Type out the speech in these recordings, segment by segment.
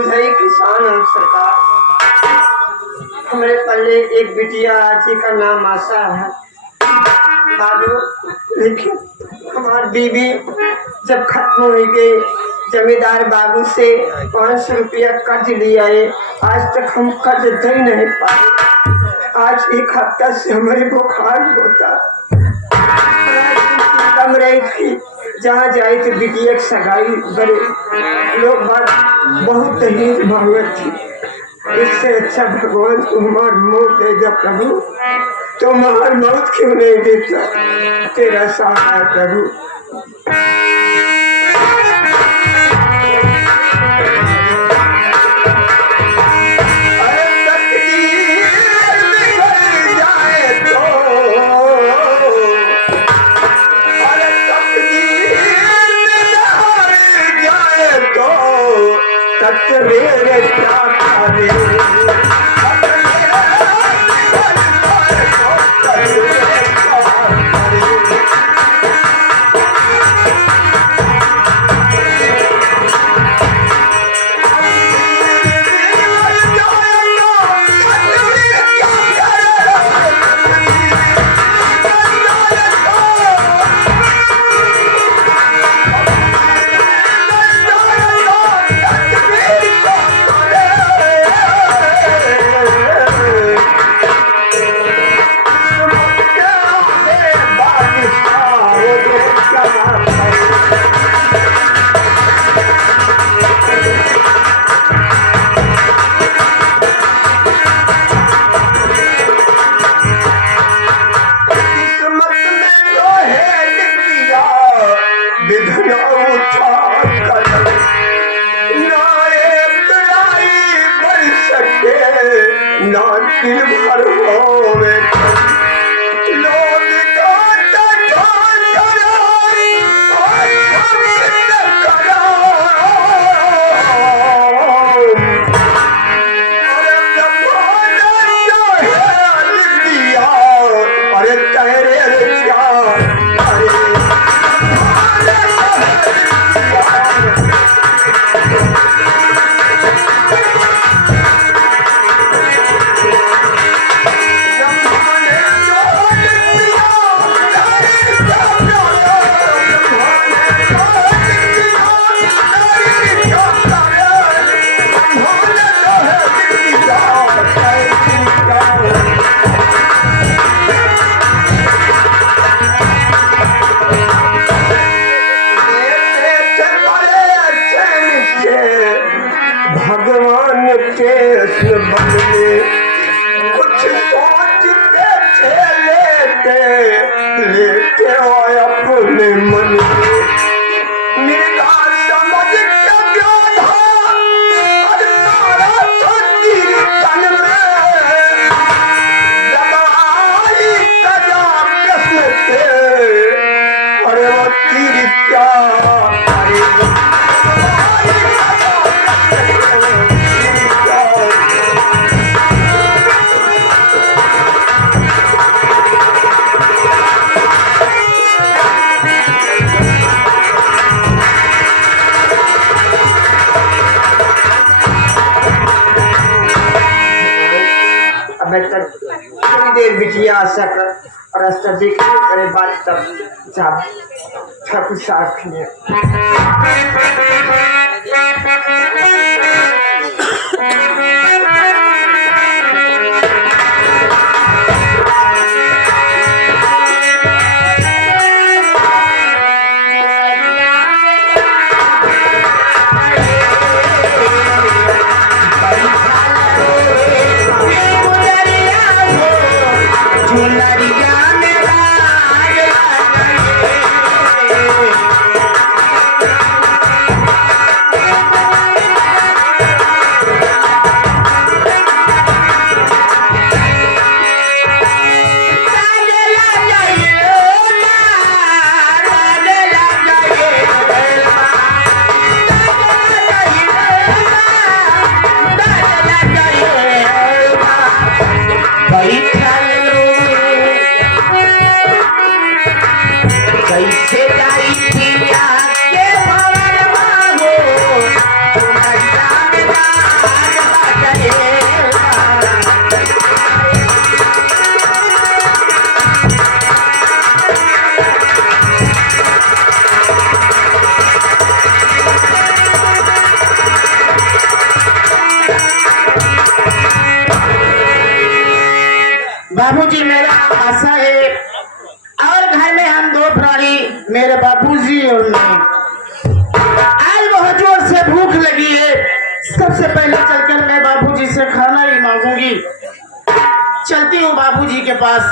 बुझाई किसान और सरकार। हमारे पल्ले एक बिटिया आजी का नाम आशा है बाबू, लेकिन हमारी बीवी जब खत्म हो गई, जमींदार बाबू से 500 रुपया कर्ज लिया है, आज तक हम कर्ज दे नहीं पाए। आज एक हफ्ता से हमारे बुखार होता, कम रही थी, जहाँ जाए तो बिटिया की सगाई बड़े लोग बात बहुत दहेज मांगे थी। इससे अच्छा भगवान तुम्हार मौत दे दे प्रभु, तुम्हार मौत क्यों नहीं देता, तेरा सहारा है प्रभु। मेरे क्या करे बिटिया आशा कर रास्ता देखने करे बात तब साहब ठाकुर साहब किए बाबूजी मेरा नाम आशा है और घर में हम दो प्राणी, मेरे बाबूजी और मैं। आज बहुत जोर से भूख लगी है, सबसे पहले चलकर मैं बाबूजी से खाना ही मांगूंगी। चलती हूँ बाबूजी के पास।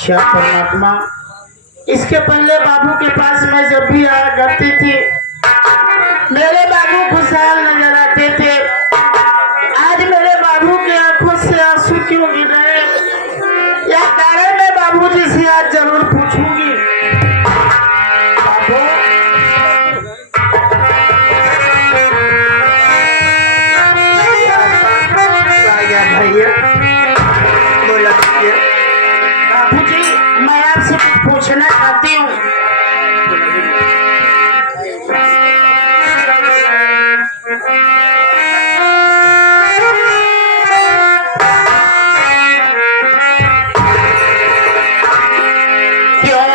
क्या परमात्मा, इसके पहले बाबू के पास मैं जब भी आया करती थी मेरे बाबू खुशहाल नजर आते थे। आज मेरे बाबू के आंखों से आंसू क्यों गिर रहे, यह कारण मैं बाबूजी से आज जरूर पूछूंगी। बाबू, भैया बोला भैया। बाबूजी मैं आपसे कुछ पूछना चाहती हूँ। क्यों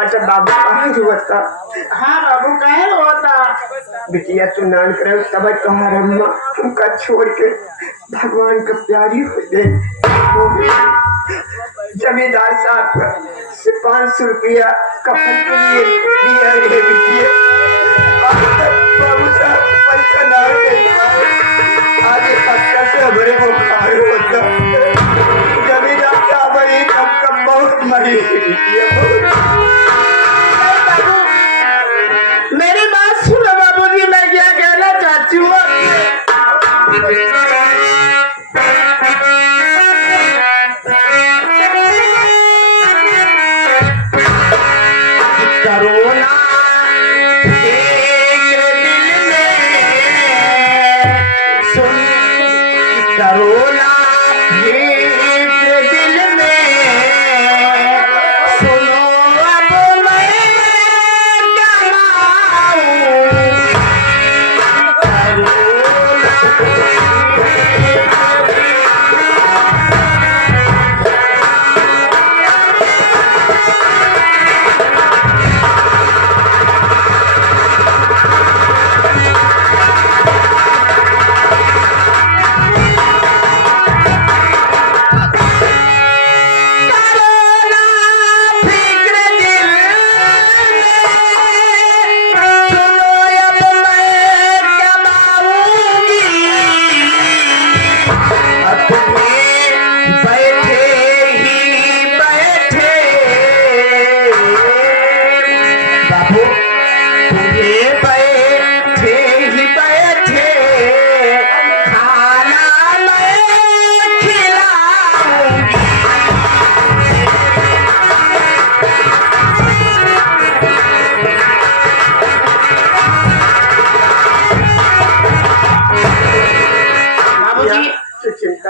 बट बाबू कहाँ हुआ? हाँ बाबू कहे होता। बिटिया तू नान करे तब तुम्हारा अम्मा हमका छोड़ के भगवान का प्यारी हो गए। जमींदार साहब से 500 रुपया कफन के लिए दिया है बिटिया। बाबू साहब पैसा ना दे पाए, आज पक्का से हमारे बुखार होता। जमींदार साहब ये कब बहुत मरी बिटिया बाबू मेरी बात सुनो बाबूजी, मैं क्या कहना चाहती हूँ। करोना एक दिल में सुन, करोना एक दिल में सुनो, अब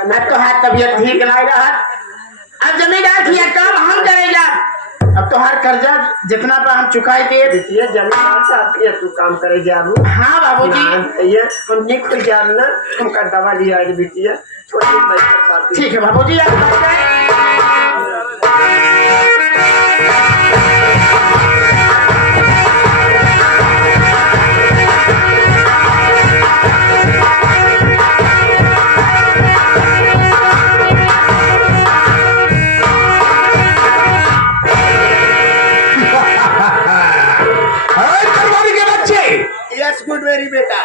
मैं तबियत ठीक नहीं रहा। अब जमींदार किया काम हम करेगा। अब तो हर कर्जा जितना पर हम चुकाए थे बिटिया जमींदार साहब के तू काम करे जाबू। हाँ बाबूजी ये हम नहीं खुल जाब ना, हमका दवा लिया है बिटिया छोटी। ठीक है बाबूजी आप बात करें। गुड मेरी बेटा।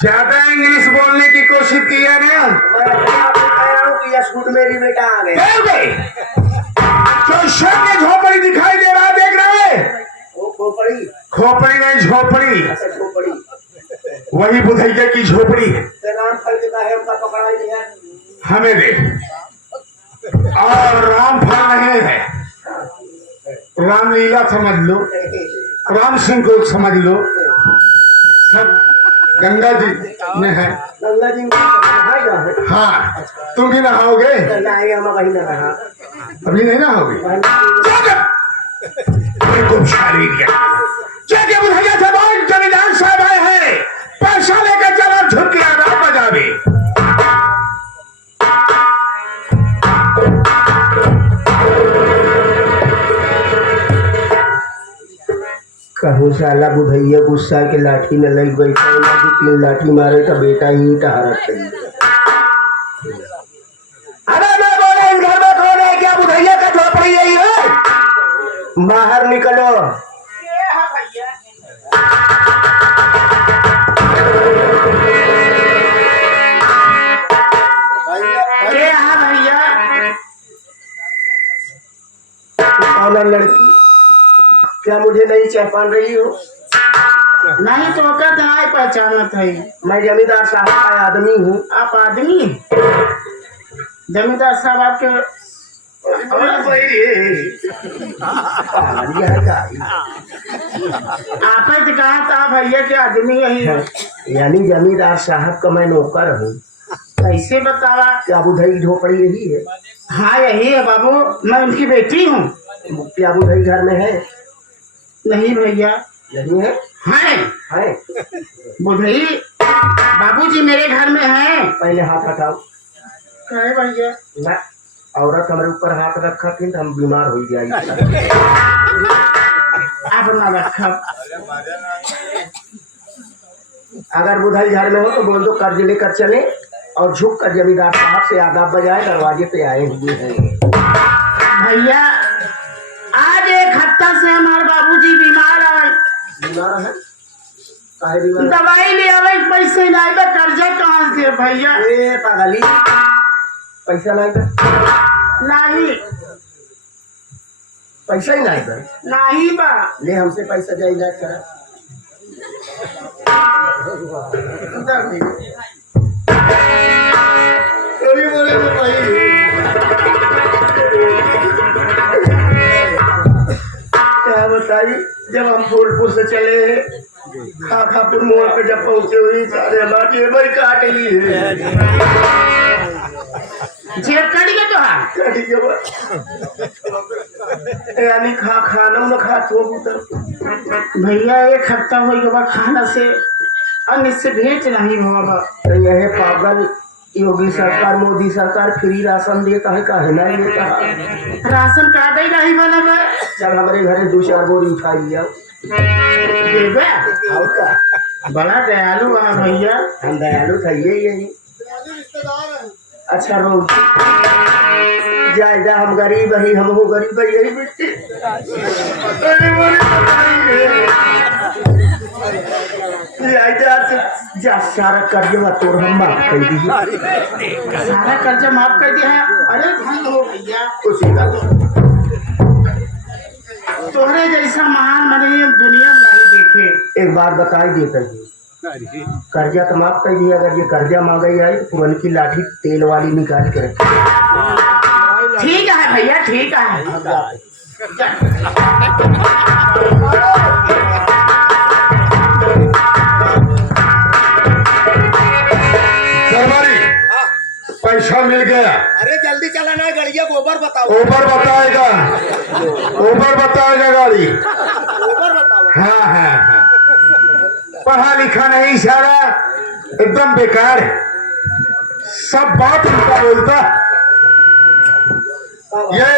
ज्यादा इंग्लिश बोलने की कोशिश की है ना। मैं अपने आप को कह रहा हूँ कि यस गुड मेरी बेटा आ गए। जो सामने झोपड़ी दिखाई दे रहा देख रहे हैं? वो खोपड़ी खोपड़ी नहीं झोपड़ी, अच्छा खोपड़ी वही बुधैया की झोपड़ी है। रामफल के है उनका पकड़ा ही नहीं है। हमें दे और रामफल नहीं है, रामलीला समझ लो, राम सिंह को समझ लो, सब गंगा जी में है। गंगा जी नहाएगा है। हाँ तुम भी नहाओगे? नहाएगा हम वही नहा। अभी नहीं नहाओगे? बुधैया से बोल जमींदार साहब आए हैं, पैसा लेकर चलो, झुक के आराम बजावे। कहूँ साला बुधैया गुस्सा के लाठी में लग गई, 3 लाठी मारे तो बेटा ही टहरत गई। अरे मैं बोला इस घर में कौन है? क्या बुधैया का झोपड़ी यही है? बाहर निकलो। कौन है लड़की? क्या मुझे नहीं पहचान रही हो? नहीं तो नहीं पहचाना था। मैं जमींदार साहब का आदमी हूँ। आप आदमी? जमींदार साहब आपके आप तो कहा था भैया के आदमी यही है। यानी जमींदार साहब का मैं नौकर हूँ। कैसे बतावा? क्या बुधई झोपड़ी यही है? हाँ यही है बाबू, मैं उनकी बेटी हूँ। क्या बुधई घर में है? नहीं भैया यही है। है बुधई बाबूजी मेरे घर में है। पहले हाथ हटाओ। कहे भैया ना औरत हमारे ऊपर हाथ रखा थी तो हम बीमार हो जाए। अब ना रखा। अगर बुधाई घर में हो तो बोल दो कर्ज लेकर चले और झुक कर जमींदार साहब से आदाब बजाए दरवाजे पे आए हुए हैं। भैया आज 1 हफ्ता से हमारे बाबूजी बीमार आए। बीमार है? काहे बीमार? दवाई ले आवे पैसे ना आवे, कर्जा कहाँ से भैया? ए पागली, पैसा नहीं बा? नहीं पैसा ही नहीं बा? नहीं बा। ले हमसे पैसा जाए इलाज करा। अभी बोले तो भाई क्या बताई, जब हम फूलपुर से चले खाखापुर मोड़ पे जब पहुंचे हुई सारे हमारी भाई काट ली है। जेब कट गया तो हाँ कट गया यानी खाना में खा तो भैया 1 हफ्ता हो गया खाना से अन्य से भेंट नहीं हुआ। तो यह पागल योगी सरकार मोदी सरकार फ्री राशन देता है, काहे नहीं देता है? राशन कार्ड ही नहीं बना बा। चल हमारे घरे 2-4 बोरी उठा लिया। देबे और का बड़ा दयालु है भैया। हम दयालु थे यही। अच्छा रोज जाए जा, हम गरीब है, हम हो गरीब है, यही बेटी। जा सारा कर्जा तोड़ हम माफ कर दीजिए। सारा कर्जा माफ कर दिया है। अरे धन हो भैया, खुशी का तोहरे जैसा महान मनीय दुनिया में नहीं देखे। एक बार बताई देता है, कर्जा तो माफ कर दिया, अगर ये कर्जा मांगा है तो पुरानी की लाठी तेल वाली निकाल के रखी। ठीक है भैया, ठीक है। सरदारी पैसा मिल गया। अरे जल्दी चलाना है, गड़िया गोबर बताओ। ऊपर बताएगा, ऊपर बताएगा गाड़ी। गोबर बताओ। हाँ। पढ़ा लिखा नहीं, सारा एकदम बेकार है, सब बात उल्टा बोलता। ये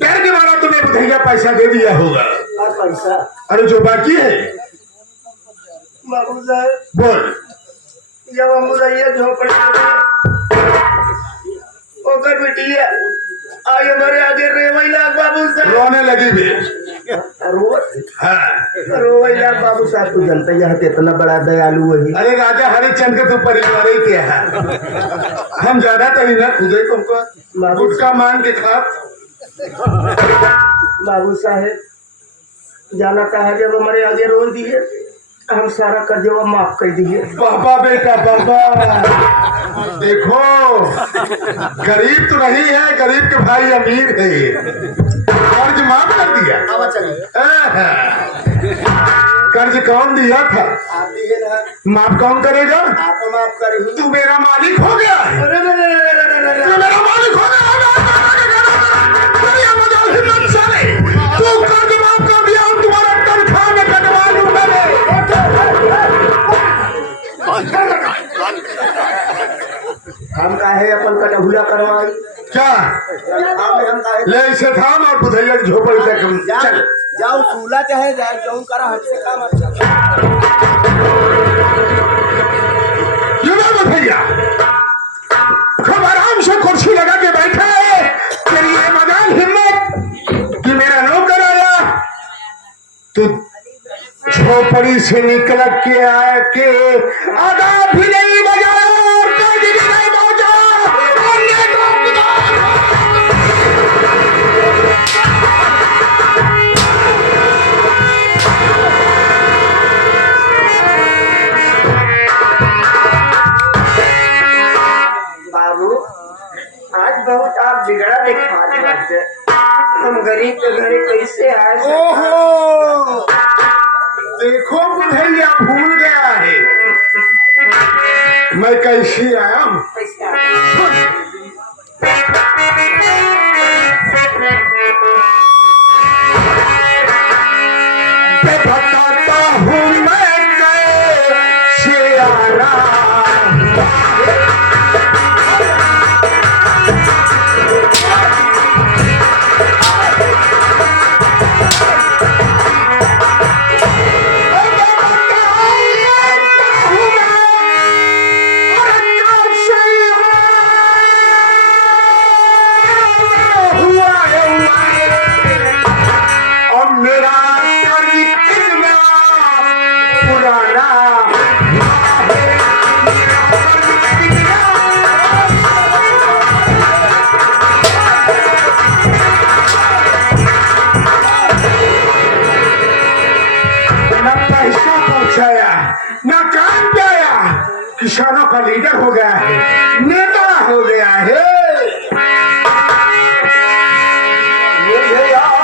डर के मारा तुम्हें बुधैया पैसा दे दिया होगा। पैसा अरे जो बाकी है बाबू साहब, बोल। जब हम बुलाइए झोपड़ी ओकर बिटिया आज हमारे आगे रेवई लाख बाबू साहब रोने लगी भी। रोवई लाख बाबू साहब, तू जनता यह कितना बड़ा दयालु है। अरे राजा हरिश्चंद्र के तो परिवार ही क्या है, हम ज्यादा तो ही ना खुदे तुमको गुटका मांग के खा। बाबू साहेब जाना कहा जब हमारे आगे रोल दिए, हम सारा कर्जा माफ कर दिए। बाबा बेटा बाबा, देखो गरीब तो नहीं है, गरीब के भाई अमीर है, कर्ज माफ कर दिया। कर्ज कौन दिया था? आप दिए ना, माफ कौन करेगा? आप माफ करेंगे। तू मेरा मालिक हो गया है। अरे तू मेरा मालिक हो गया है। तू कर्ज माफ कर दिया, हम तुम्हारा तनख्वाह में कटवा लूंगा। हम काहे अपन कटहुला करवाई? क्या हम काहे ले इसे थाम और बुधैया की झोपड़ी तक चल। जाओ चूल्हा चाहे जाए जाऊं करा हमसे काम अच्छा। युवा बुधैया खूब आराम से कुर्सी लगा के बैठा है, तेरी ये मजाल हिम्मत कि मेरा नौकर आया तो झोपड़ी से निकल के आए के आधा भी नहीं बजाया और कर्ज भी नहीं पहुंचा। बाबू आज बहुत आप बिगड़ा दिखा रहे, हम गरीब के घरे कैसे आए? ओहो देखो बुधैया भूल गया है मैं कैसे आया हूँ। बताता हूँ मैं कैसे आया। का लीडर हो गया है, नेता हो गया है। मुझे याद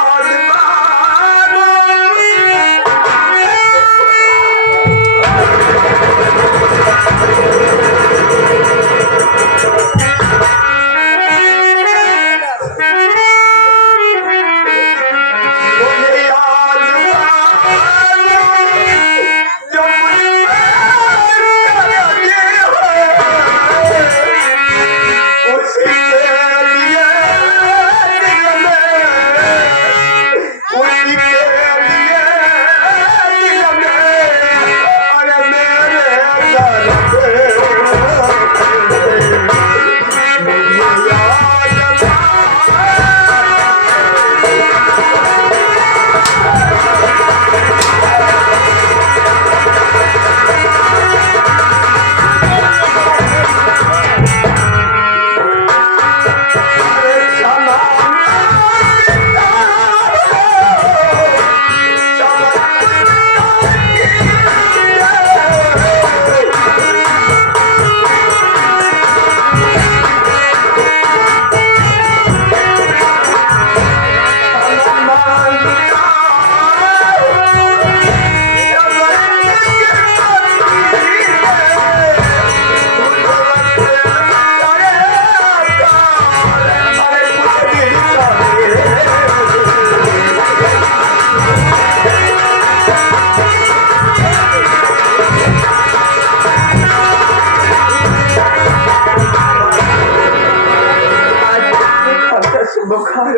बुखार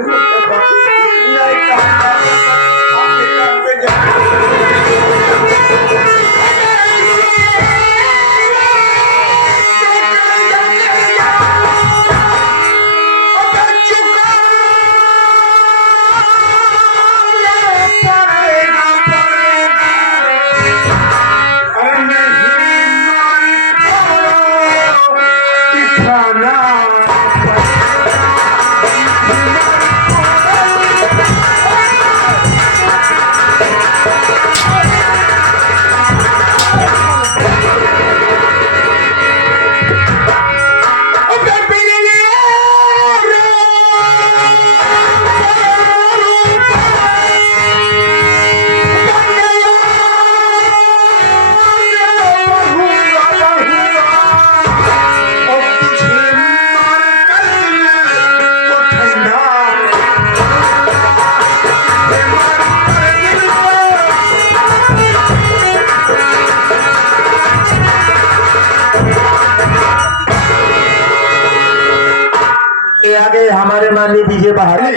आगे हमारे माननीय डीजे बाहर ये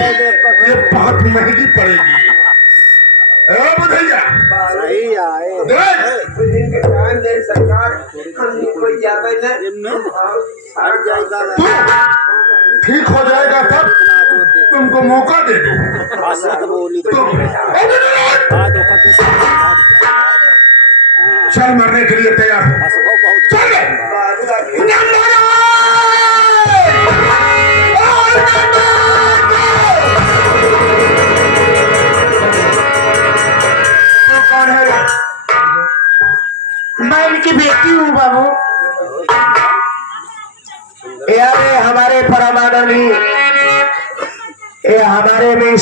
बहुत महंगी पड़ेगी। ए बुधैया, सही आए देख, सरकार कोई जावे ना हट जाएगा तू ठीक हो जाएगा तब तुमको मौका दे दो। चल मरने के लिए तैयार हो, चल मैं इनकी बेटी हूँ बाबू। यार हमारे परमाणु ये हमारे में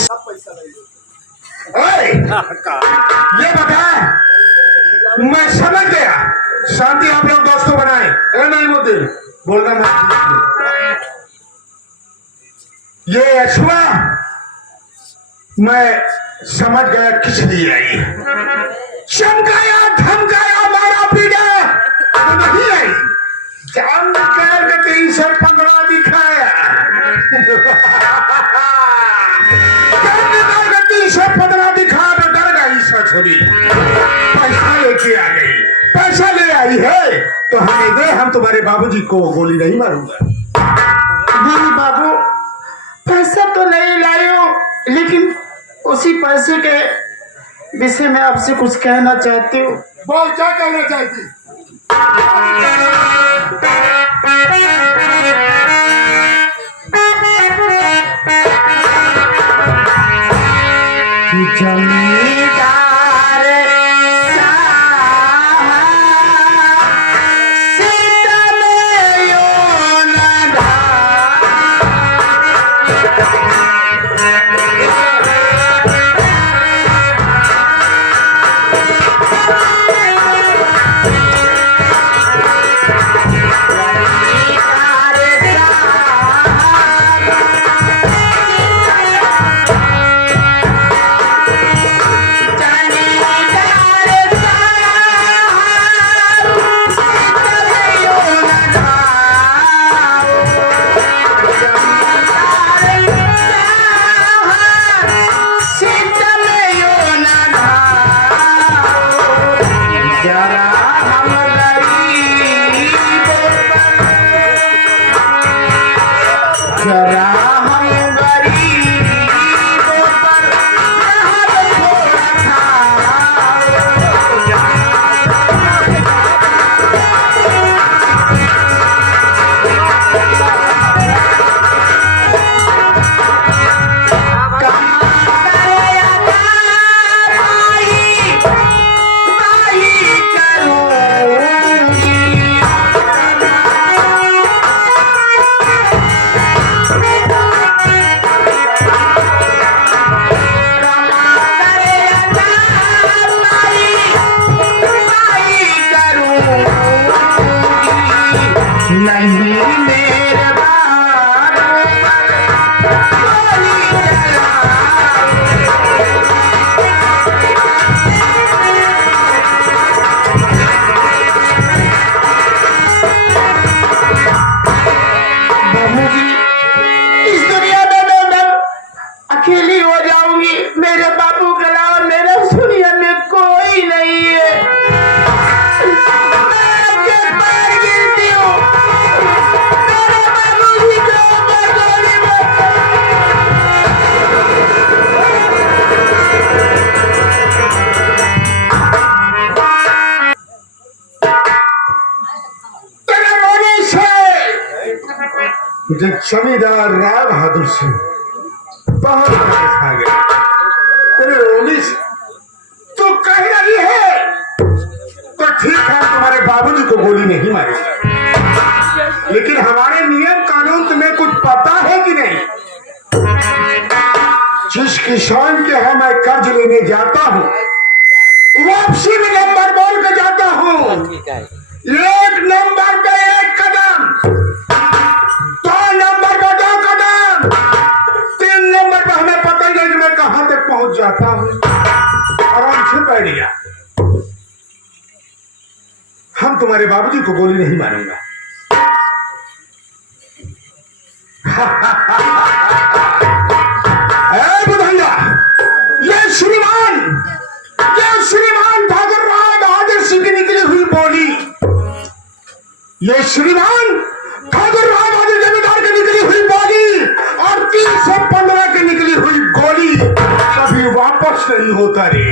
ये बता, मैं समझ गया। शांति आप लोग दोस्तों बनाए। नहीं मोदी बोलना मत। ये अछुआ मैं समझ गया किस लिए आई। चमकाया धमकाया मारा पीड़ा तो नहीं आई, जान कर के से पंगड़ा दिखाया। से पंगड़ा दिखा तो डर गई सछुरी, पैसा लेके आ गई। पैसा ले आई है तो हमें दे, हम तुम्हारे बाबूजी को गोली नहीं मारूंगा। नहीं बाबू, पैसा तो नहीं लाई हूँ, लेकिन उसी पैसे के विषय में आपसे कुछ कहना चाहती हूँ। बोल, क्या कहना चाहती? जमींदार साहब सीता जमींदार राय बहादुर सिंह बहुत खा गए। अरे रोलिस तू कह रही है तो ठीक है, तुम्हारे बाबूजी को गोली नहीं मारेगा, लेकिन हमारे नियम कानून तुम्हें कुछ पता है कि नहीं? जिस किसान के यहाँ मैं कर्ज लेने जाता हूँ वापसी में नंबर बोल कर जाता हूँ, एक नंबर पे एक कदम, दो नंबर पे दो कदम, तीन नंबर पे हमें पता ही नहीं कि मैं कहां तक पहुंच जाता हूं। आराम से बैठ गया। हम तुम्हारे बाबूजी को गोली नहीं मारूंगा। बुधैया, ये श्रीमान ठाकुर राय बहादुर सिंह की निकली हुई बोली, ये श्रीमान ठाकुर राय बहादुर जमींदार की निकली हुई बोली और 315 की निकली हुई गोली कभी वापस नहीं होता रे।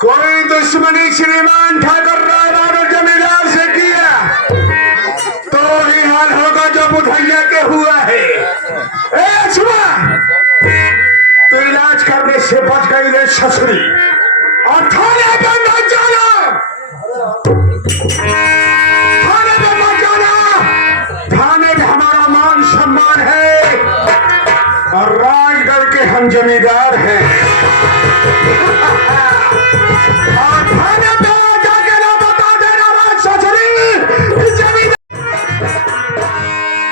कोई दुश्मनी श्रीमान ठाकुर राय बहादुर जमींदार से किया तो ही हाल होगा जो बुधैया के हुआ है। ए सुबह तो इलाज करने से बच गई रे ससुरी, और थाने पे मत जाना, थाने पे मत जाना। थाने में हमारा मान सम्मान है और राजगढ़ के हम जमींदार हैं। थाने पे जाके ना बता देना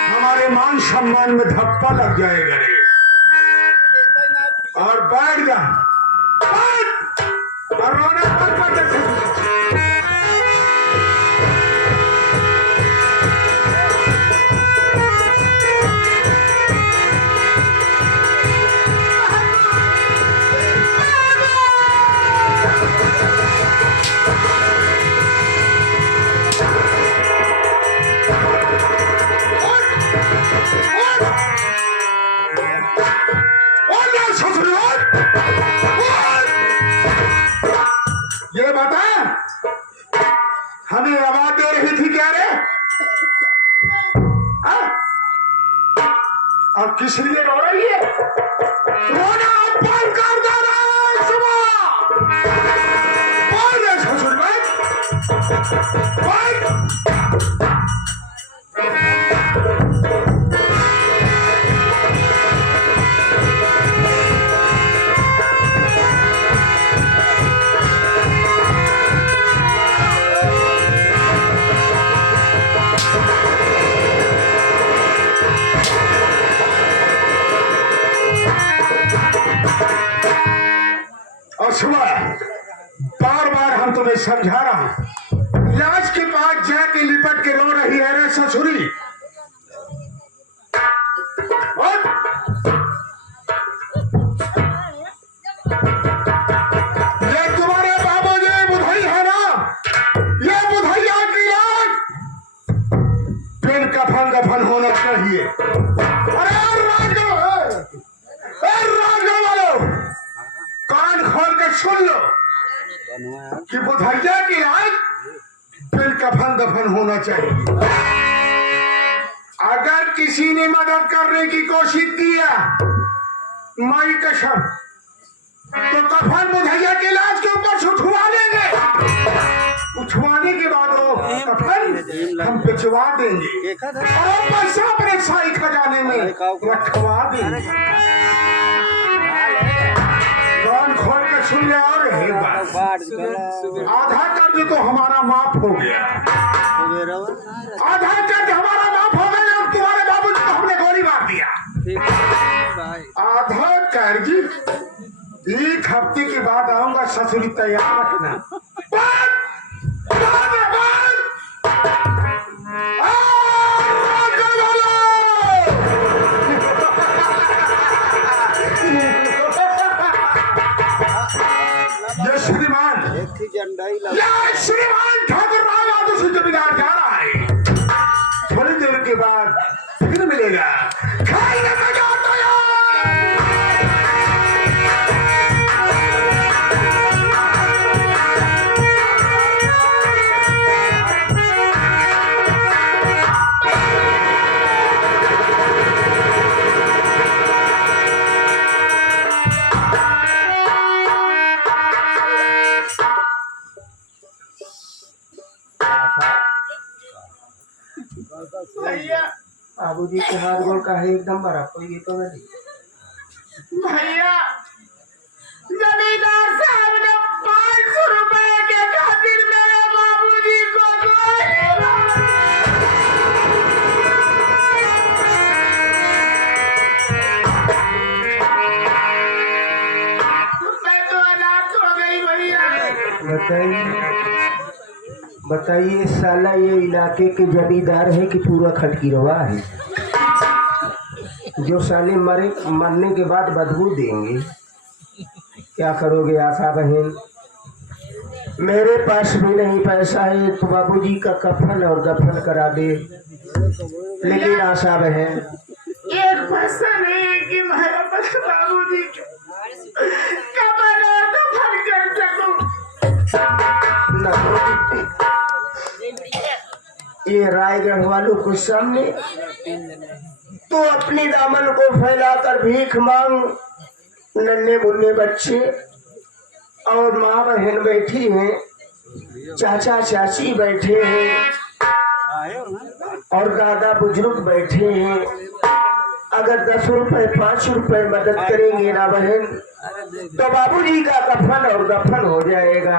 हमारे मान सम्मान में धप्पा लग जाएगा रे। और बैठ जा और रोना बंद कर दे। हमें आवाज दे रही थी क्या रे? हाँ? और किस लिए रो रही है? रोना बंद कर दो रे सुबह। बोल रे ससुर भाई, बोल। और सुबह बार बार हम तुम्हें समझा रहा हूं, लाश के पास जाके लिपट के रो रही है रे ससुरी। और ये तुम्हारे बाबू जी बुधाई है ना, ये बुधैया की लाश बिन कफन दफन होना चाहिए। अरे राजगढ़ वालों, कान खोल के सुन लो कि बुधैया की लाश बिन कफन दफन होना चाहिए। अगर किसी ने मदद करने की कोशिश किया, माई कसम, तो कफन बुधैया की लाश के ऊपर से उठवा देंगे। उठवाने के बाद वो कफन हम भिजवा देंगे और पैसा अपने शाही खजाने में रखवा देंगे। कान खोल के सुन ले। और एक बात, आधा कर्ज तो हमारा माफ हो गया, आधा कर्ज हमारा माफ हो गया और तुम्हारे बाबू जी को हमने गोली मार दिया। आधा कर्ज एक हफ्ते के बाद आऊंगा, ससुरी तैयार रखना। ये श्रीमान ठाकुर राव यादव से जमींदार जा रहा है, थोड़ी देर के बाद फिर मिलेगा। खाएगा मजा आता है। बाबू जी के हाथ गोड़ का है एकदम बराबर। ये तो नहीं भैया, जमींदार साहब ने 500 रुपए के खातिर मेरे बाबूजी को गोली मारी। मैं तो अनाथ हो गई भैया। बताइए साला ये इलाके के जमींदार है कि पूरा खटकिरवा है, जो साले मरने के बाद बदबू देंगे। क्या करोगे आशा बहन? मेरे पास भी नहीं पैसा है तो बाबूजी का कफन और दफन करा दे, लेकिन आशा बहन एक पैसा नहीं है कि मैं अपने बाबूजी कफन और दफन कर सकूं। ये रायगढ़ वालों को सामने तो अपनी दामन को फैलाकर भीख मांग, नन्हे मुन्ने बच्चे और माँ बहन बैठी हैं, चाचा चाची बैठे हैं और दादा बुजुर्ग बैठे हैं। अगर 10 रुपए 5 रुपए मदद करेंगे ना बहन, तो बाबूजी का कफन और दफन हो जाएगा।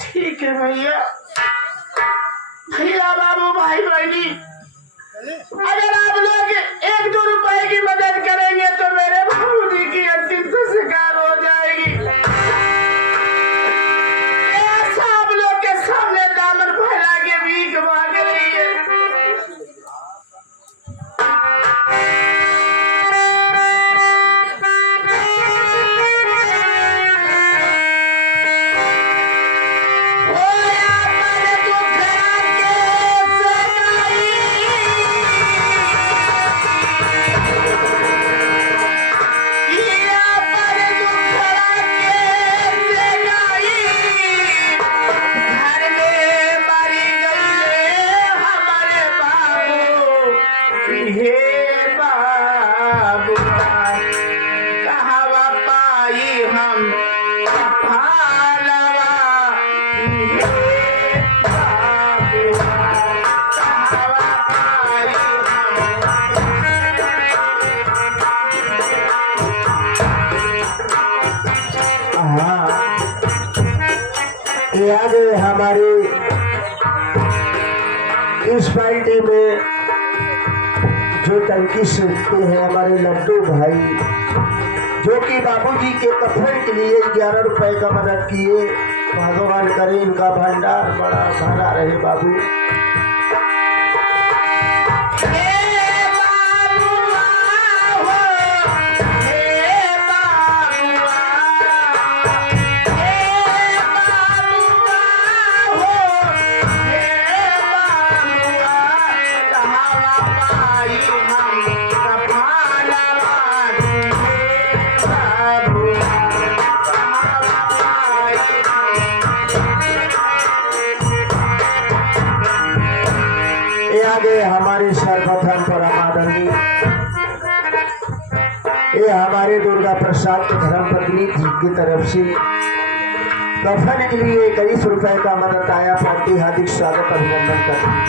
ठीक है भैया। भैया, बाबू, भाई बहनी, अगर आप लोग 1-2 रुपए की मदद करेंगे तो मेरे बाबूजी की अंतिम संस्कार हो जाएगी। ऐसा आप लोग के सामने दामन फैला के भीख मांग रही है। याद है हमारे इस पार्टी में जो टंकी सीखते हैं हमारे लड्डू भाई, जो कि बाबूजी के कफन के लिए 11 रुपए का मदद किए। भगवान करे इनका भंडार बड़ा भरा रहे बाबू। हमारे सर्वप्रथम परम आदरणीय ये हमारे दुर्गा प्रसाद के धर्म पत्नी जी की तरफ से कफन के लिए 21 रुपए का मदद आया। पार्टी हार्दिक स्वागत अभिनंदन करती है।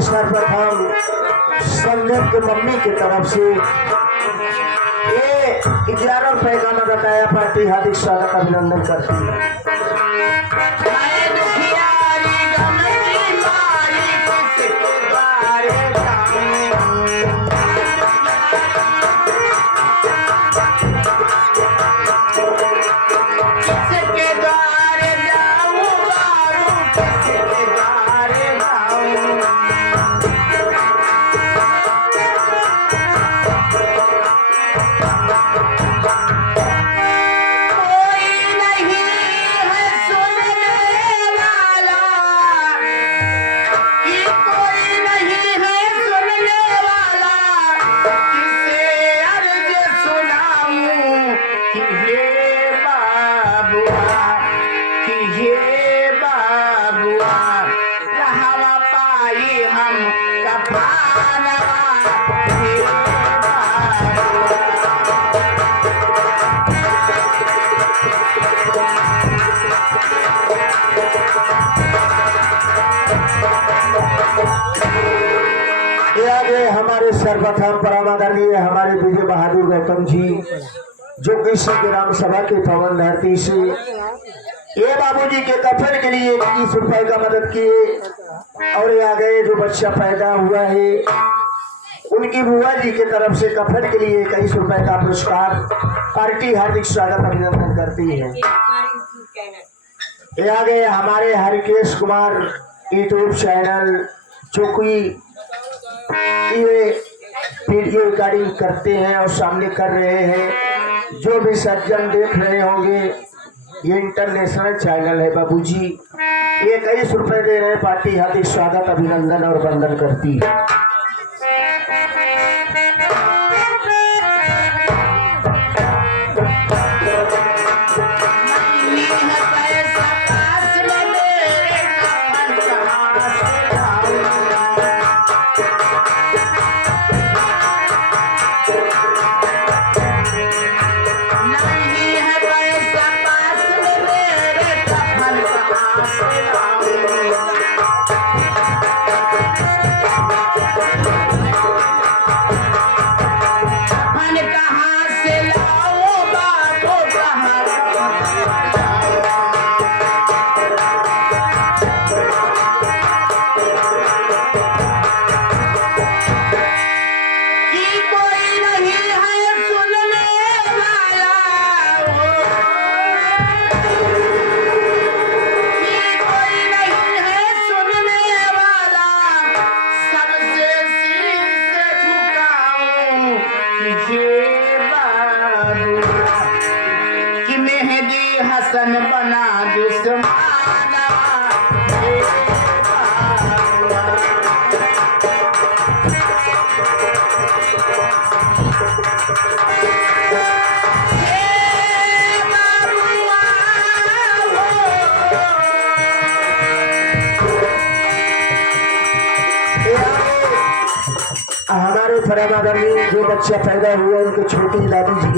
सर्वप्रथम संगत के मम्मी की तरफ से ये 11 रुपए का मदद आया। पार्टी हार्दिक स्वागत अभिनंदन करती है। हमारे सर्वप्रथम परम आदरणीय हमारे विजय बहादुर गौतम जी, जो कृष्ण के राम सभा के पवन धरती से ये बाबूजी के कफन के लिए 21 रुपए का मदद किए। और ये आ गए जो बच्चा पैदा हुआ है उनकी बुआ जी की तरफ से कफन के लिए 21 रुपए का पुरस्कार। पार्टी हार्दिक स्वागत अभिनंदन करती है। ये आ गए हमारे हरिकेश कुमार यूट्यूब चैनल, जो कोई ये वीडियो रिकॉर्डिंग करते हैं और सामने कर रहे हैं। जो भी सज्जन देख रहे होंगे, ये इंटरनेशनल चैनल है बाबूजी। ये 21 रुपए दे रहे हैं। पार्टी हार्दिक स्वागत अभिनंदन और वंदन करती है। हसन बना दुश्मना हमारा हमारे फरामागर में जो बच्चा पैदा हुआ उनके छोटी दादी जी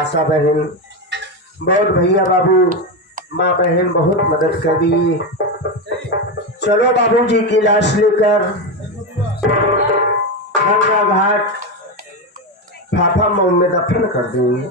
आशा बहन बहुत भैया बाबू माँ बहन बहुत मदद कर दी। चलो बाबूजी की लाश लेकर गंगा घाट फाफा मऊ में दफन कर देंगे।